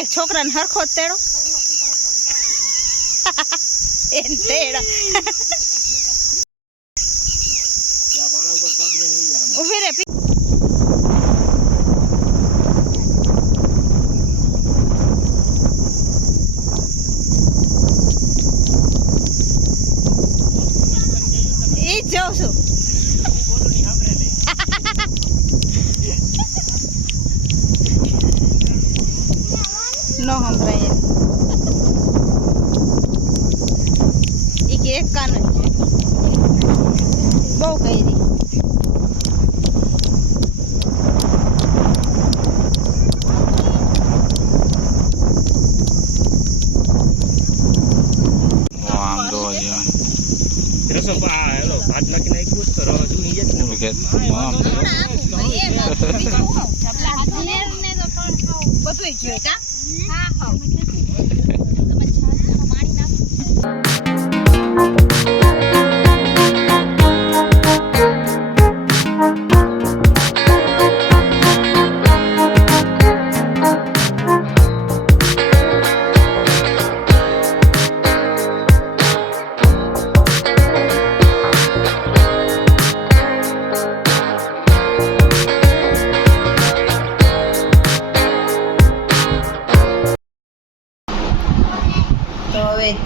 કઈક છોકરાને હરખો જ તેડો એને તેડો ઉભી રે જાઉં છું નો સંભળાય એ કે એક કાન બહુ કહી દી ભાત નાખી નાખ્યું તો રવા જૂની જાય ને બધું જોઈએ કા હા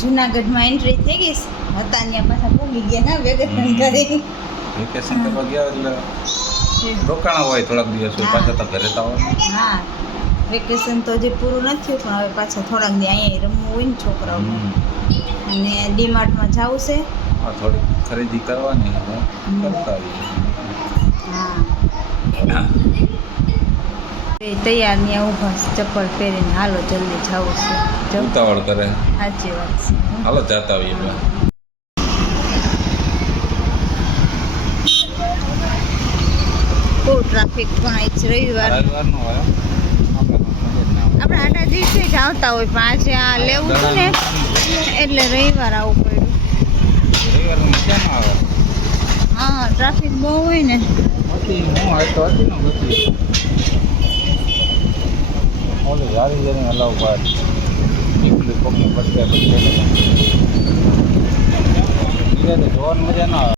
જુનાગઢમાં એન્ટ્રી થઈ ગઈ હતા ત્યાં પાછા ભૂગી ગયા ના વેકેશન કરી વેકેશન કરવા ગયા એટલે રોકાણા હોય થોડાક દિવસ પાછા તો ઘરે તો હા વેકેશન તો હજી પૂરું નથી પણ હવે પાછા થોડાક દી અહીંયા રમવું હોય ને છોકરાઓને અને ડીમાર્ટમાં જવું છે થોડી ખરીદી કરવાની કરતા હા તૈયાર ત્યાં ઊભા ચપ્પલ પહેરીને હાલો જલ્દી જવું છે ઉતાવળ કરે સાચી વાત છે હાલો જાતા આવીએ બહુ ટ્રાફિક પણ આજ રવિવારનો હોય આપણે આટલા દિવસે જ આવતા હોય પણ આજે આ લેવું હતું ને એટલે રવિવાર આવવું પડ્યું રવિવારમાં મજા ના આવે હા ટ્રાફિક બહુ હોય ને ઓલી જારી જઈને હલાવ બાર નીકળી કોકની પડતે જોવાની મજા ના આવે